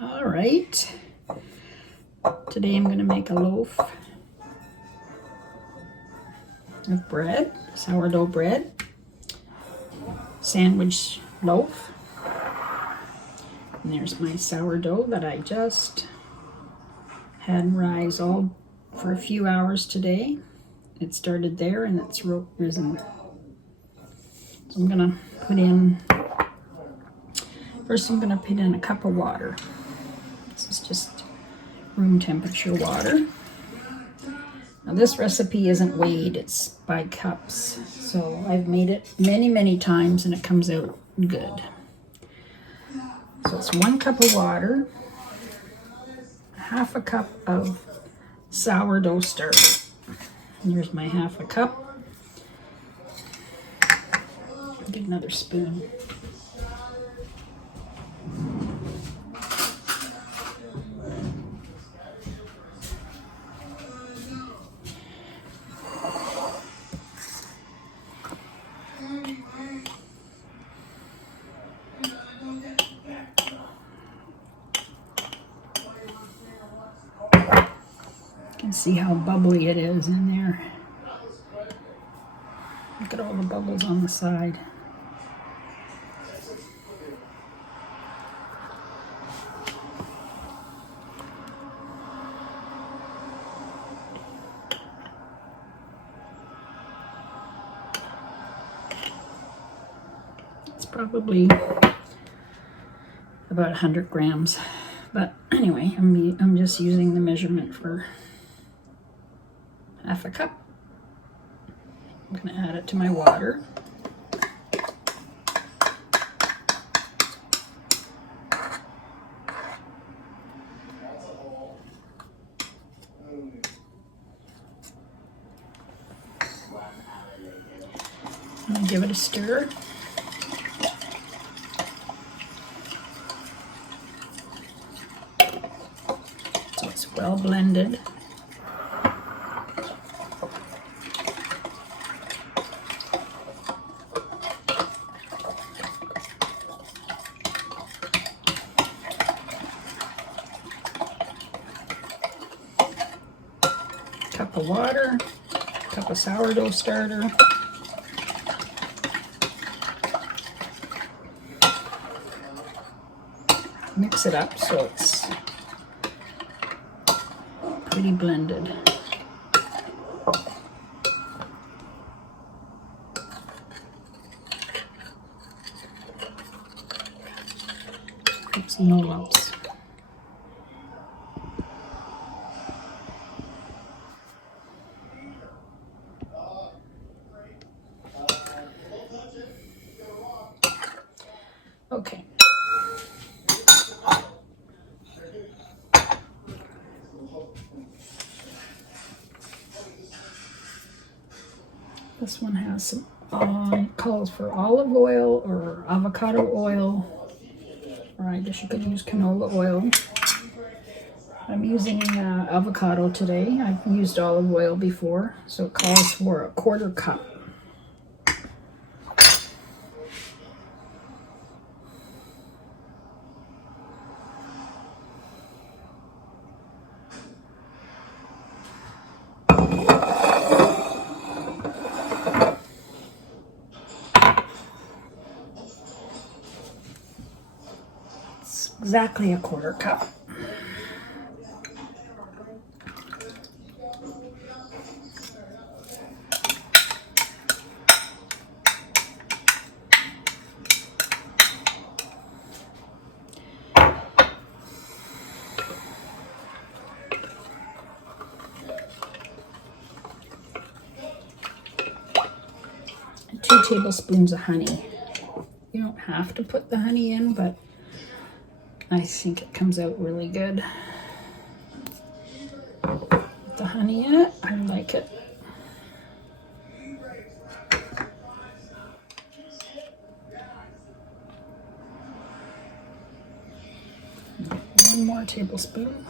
All right, today I'm going to make a loaf of bread, sourdough bread, sandwich loaf. And there's my sourdough that I just had rise all for a few hours today. It started there and it's risen. So I'm going to put in, first I'm going to put in a cup of water. This is just room temperature water. Now this recipe isn't weighed, it's by cups. So I've made it many times and it comes out good. So it's 1 cup of water, half a cup of sourdough starter. And here's my half a cup. Get another spoon. You can see how bubbly it is in there. Look at all the bubbles on the side. It's probably about 100 grams. But anyway, I'm just using the measurement for half a cup. I'm going to add it to my water. I'm going to give it a stir. So it's well blended. Cup of water, cup of sourdough starter. Mix it up so it's pretty blended. Oops, no lumps. Okay. This one has some, calls for olive oil or avocado oil, or I guess you could use canola oil. I'm using avocado today. I've used olive oil before, so it calls for a 1/4 cup. Exactly a 1/4 cup. And 2 tablespoons of honey. You don't have to put the honey in, but I think it comes out really good. With the honey in it, I like it. One more tablespoon.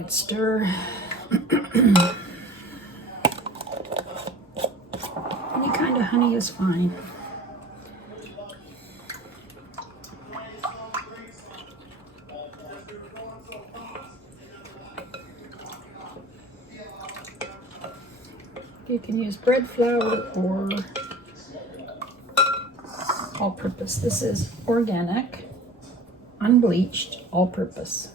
good stir. Any kind of honey is fine. You can use bread flour or all-purpose. This is organic, unbleached, all-purpose.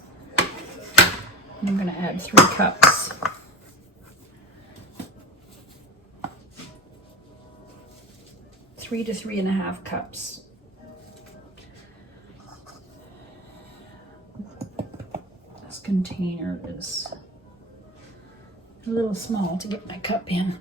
I'm going to add 3 cups. Three to 3.5 cups. This container is a little small to get my cup in.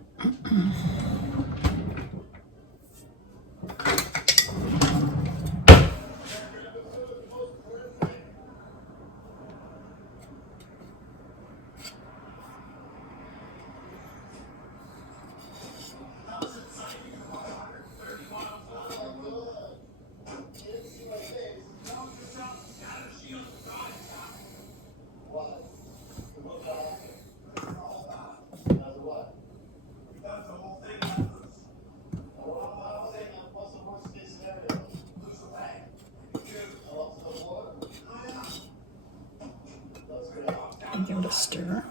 Give it a stir.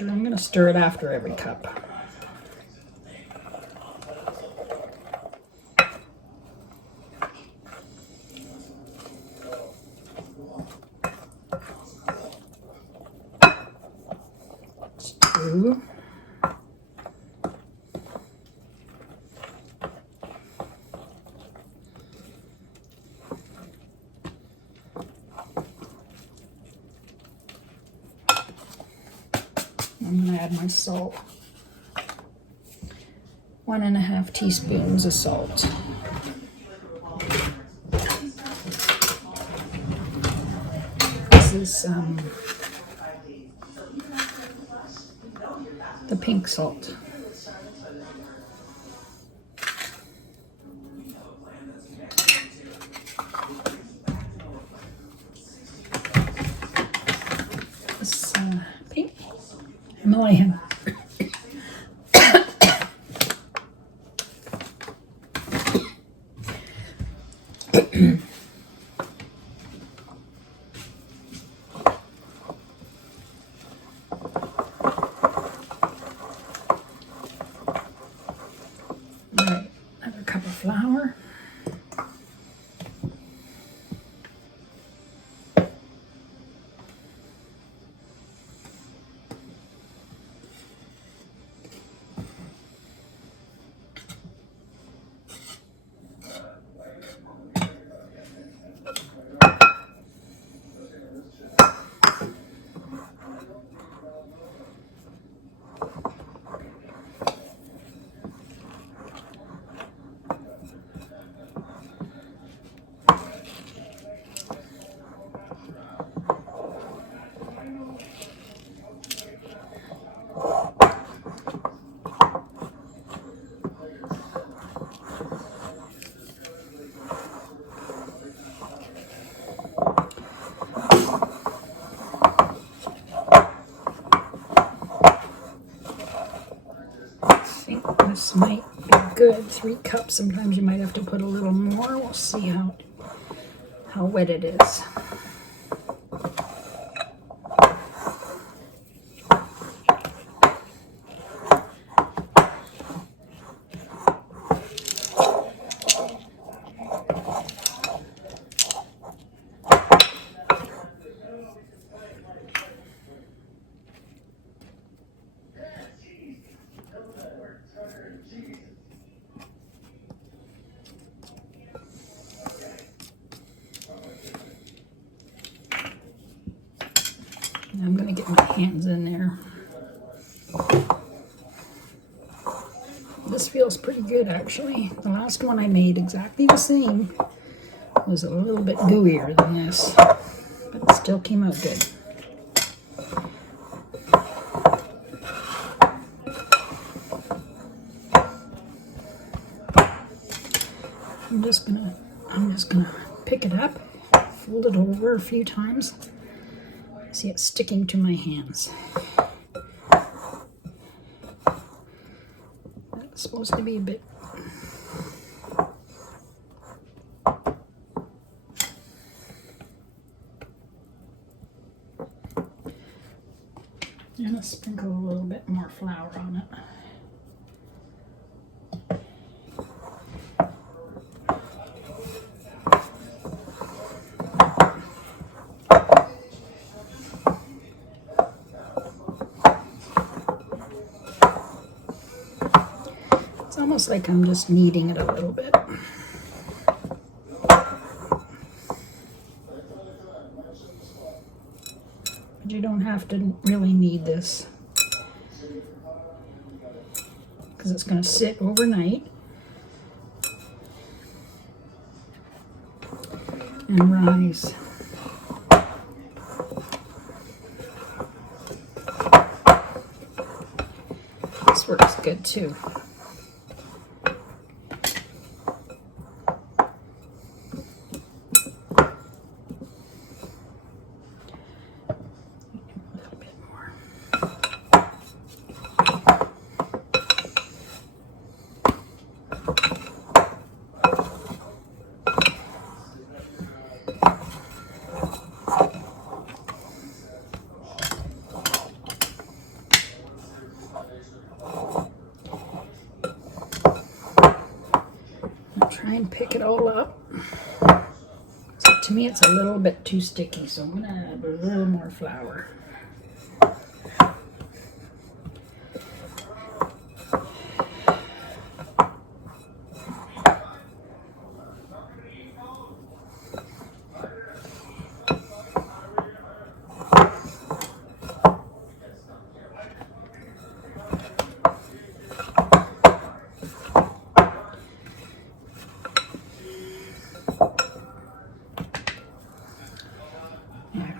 I'm going to stir it after every cup. Stir. I'm going to add my salt. 1.5 teaspoons of salt. This is the pink salt. This pink Himalayan. Right, another cup of flour. This might be good. 3 cups. Sometimes you might have to put a little more. We'll see how wet it is. I'm going to get my hands in there. This feels pretty good, actually. The last one I made exactly the same was a little bit gooier than this, but it still came out good. I'm just gonna pick it up, fold it over a few times, See, it's sticking to my hands. That's supposed to be a bit. I'm gonna sprinkle a little bit more flour on it. It's almost like I'm just kneading it a little bit. But you don't have to really knead this because it's going to sit overnight and rise. This works good too. Try and pick it all up. So to me it's a little bit too sticky, so I'm going to add a little more flour.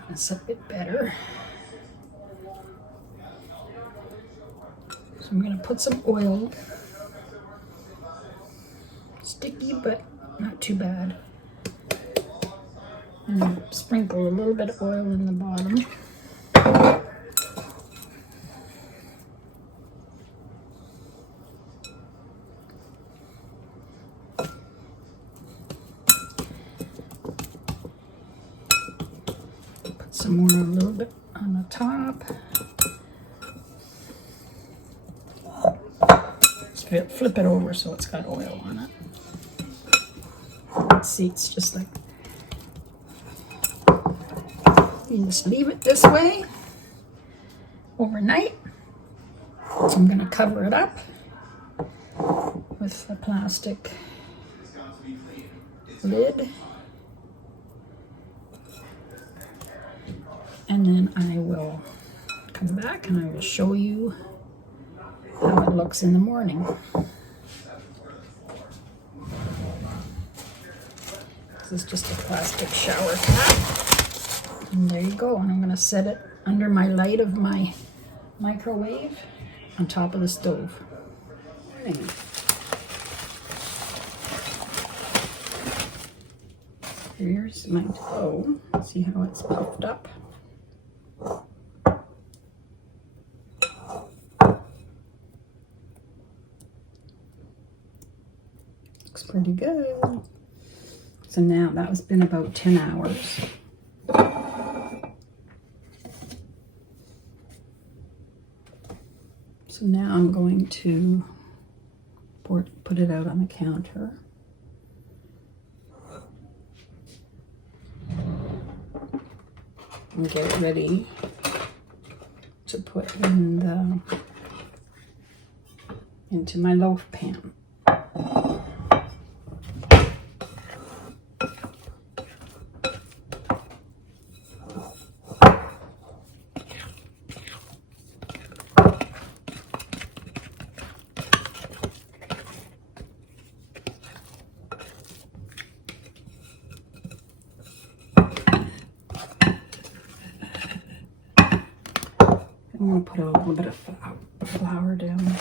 That's a bit better. So I'm going to put some oil. Sticky, but not too bad. And sprinkle a little bit of oil in the bottom. Put some more, a little bit on the top. Flip it over so it's got oil on it. Let's see, it's just like, you just leave it this way overnight. So I'm going to cover it up with a plastic lid. And then I will come back and I will show you how it looks in the morning. This is just a plastic shower cap. And there you go. And I'm going to set it under my light of my microwave on top of the stove. Here's my dough. See how it's puffed up? Looks pretty good. So now that's been about 10 hours. So now I'm going to put it out on the counter. And get it ready to put into my loaf pan. I'm going to put a little bit of flour down.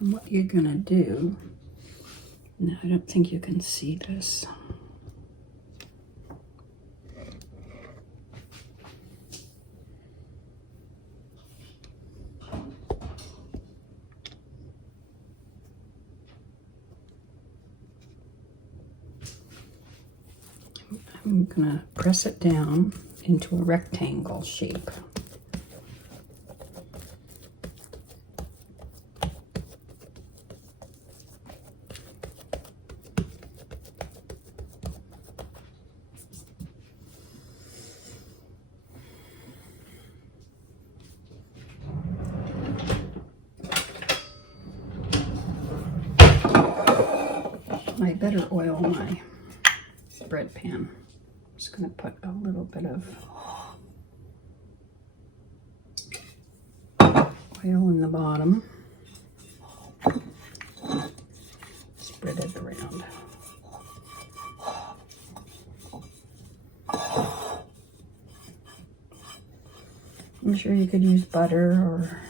And what you're gonna do, no, I don't think you can see this. I'm gonna press it down into a rectangle shape. I better oil my bread pan. I'm just going to put a little bit of oil in the bottom. Spread it around. I'm sure you could use butter, or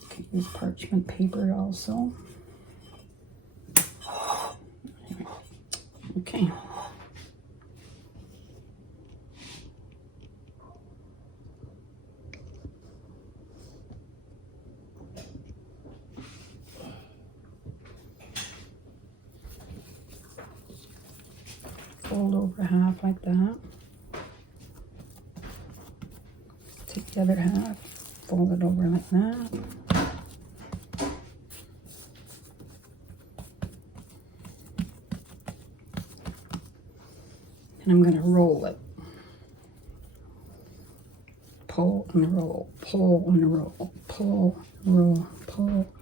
you could use parchment paper also. Okay. Fold over half like that. Take the other half, fold it over like that. And I'm going to roll it. Pull and roll, pull and roll, pull, roll, pull.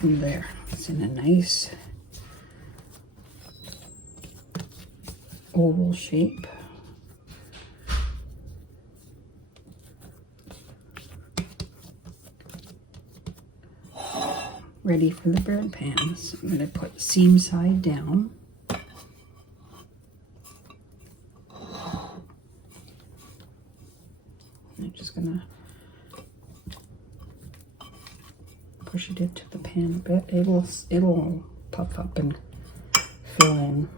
And there, it's in a nice oval shape. Ready for the bread pan. So I'm going to put seam side down. I'm just going to push it into the pan a bit. It'll puff up and fill in.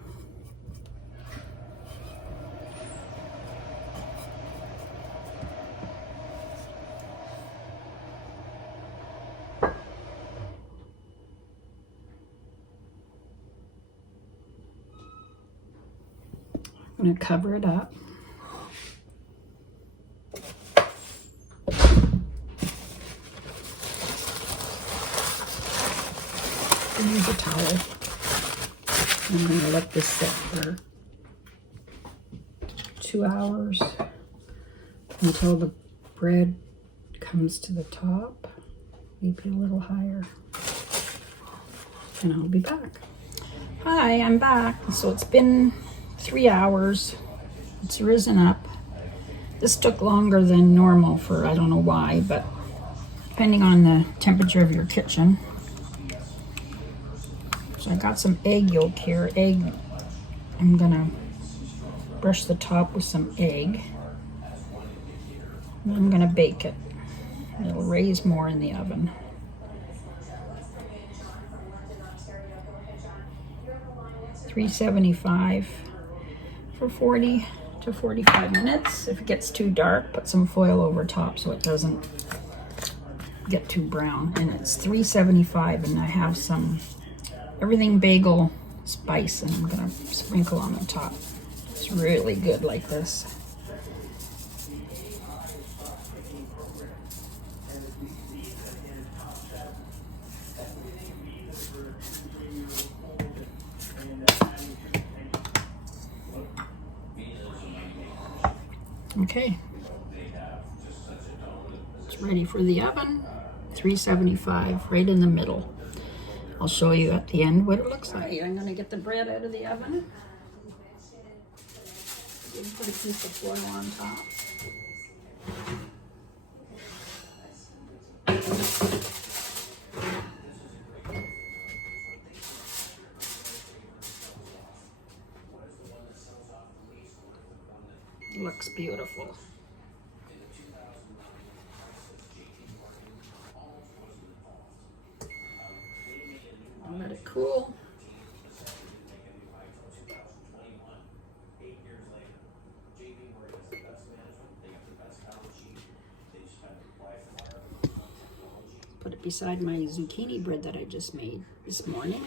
I'm going to cover it up. Use a towel. I'm going to let this sit for 2 hours until the bread comes to the top, maybe a little higher. And I'll be back. Hi, I'm back. So it's been 3 hours. It's risen up. This took longer than normal for, I don't know why, but depending on the temperature of your kitchen. So I got some egg yolk here. I'm gonna brush the top with some egg. And I'm gonna bake it. It'll raise more in the oven. $375 for 40 to 45 minutes. If it gets too dark, put some foil over top so it doesn't get too brown. And it's $375, and I have some Everthing bagel spice, and I'm gonna sprinkle on the top. It's really good like this. Okay, it's ready for the oven. $375, right in the middle. I'll show you at the end what it looks like. I'm gonna get the bread out of the oven. Put a piece of foil on top. Looks beautiful. I'll let it cool. Put it beside my zucchini bread that I just made this morning.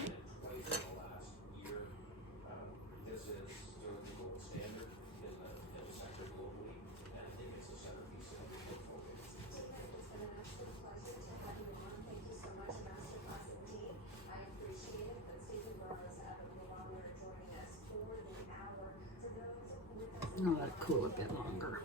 I'll let it cool a bit longer.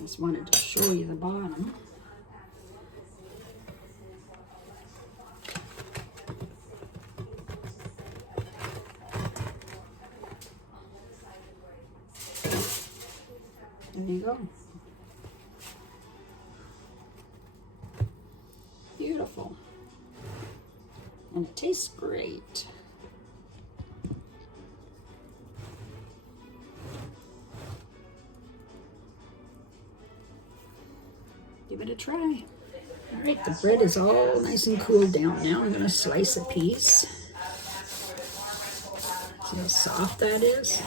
Just wanted to show you the bottom. There you go. Beautiful. And it tastes great. Give it a try. All right, the bread is all nice and cooled down now. I'm going to slice a piece. See how soft that is?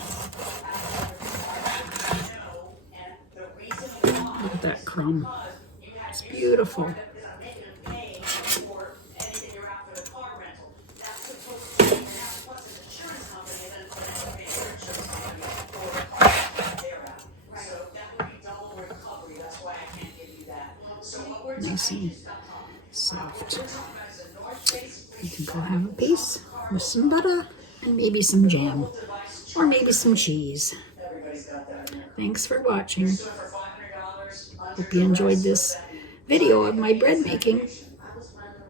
Look at that crumb. It's beautiful. Nice and soft. You can go have a piece with some butter and maybe some jam or maybe some cheese. Thanks for watching. Hope you enjoyed this video of my bread making.